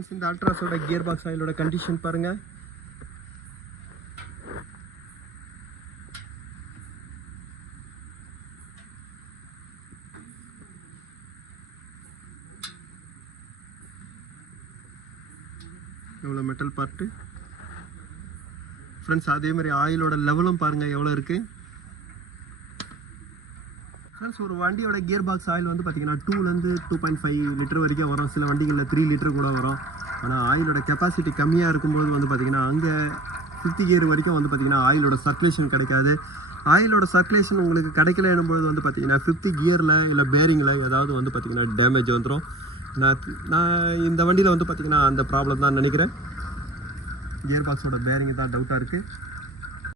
Friends இந்த அல்ட்ராஸோட gear box ஆயிலோட condition பாருங்கள். எவ்வளோ மெட்டல் பார்ட்டு ஃப்ரெண்ட்ஸ். அதே மாதிரி ஆயிலோட லெவலும் பாருங்கள் எவ்வளோ இருக்குது ஃப்ரெண்ட்ஸ். ஒரு வண்டியோட கியர் பாக்ஸ் ஆயில் வந்து பார்த்திங்கன்னா 2லேருந்து 2.5 லிட்டர் வரைக்கும் வரும். சில வண்டிகளில் 3 லிட்டர் கூட வரும். ஆனால் ஆயிலோட கெப்பாசிட்டி கம்மியாக இருக்கும்போது வந்து பார்த்திங்கன்னா அங்கே 50 கியர் வரைக்கும் வந்து பார்த்திங்கன்னா ஆயிலோட சர்க்குலேஷன் கிடைக்காது. ஆயிலோட சர்க்குலேஷன் உங்களுக்கு கிடைக்கலன்னும்போது வந்து பார்த்திங்கன்னா 50 கியரில் இல்லை பேரிங்கில் ஏதாவது வந்து பார்த்திங்கன்னா டேமேஜ் வந்துடும். நான் இந்த வண்டியில் வந்து பார்த்திங்கன்னா அந்த ப்ராப்ளம் தான் நினைக்கிறேன். கியர் பாக்ஸோட பேரிங் தான் டவுட்டாக இருக்குது.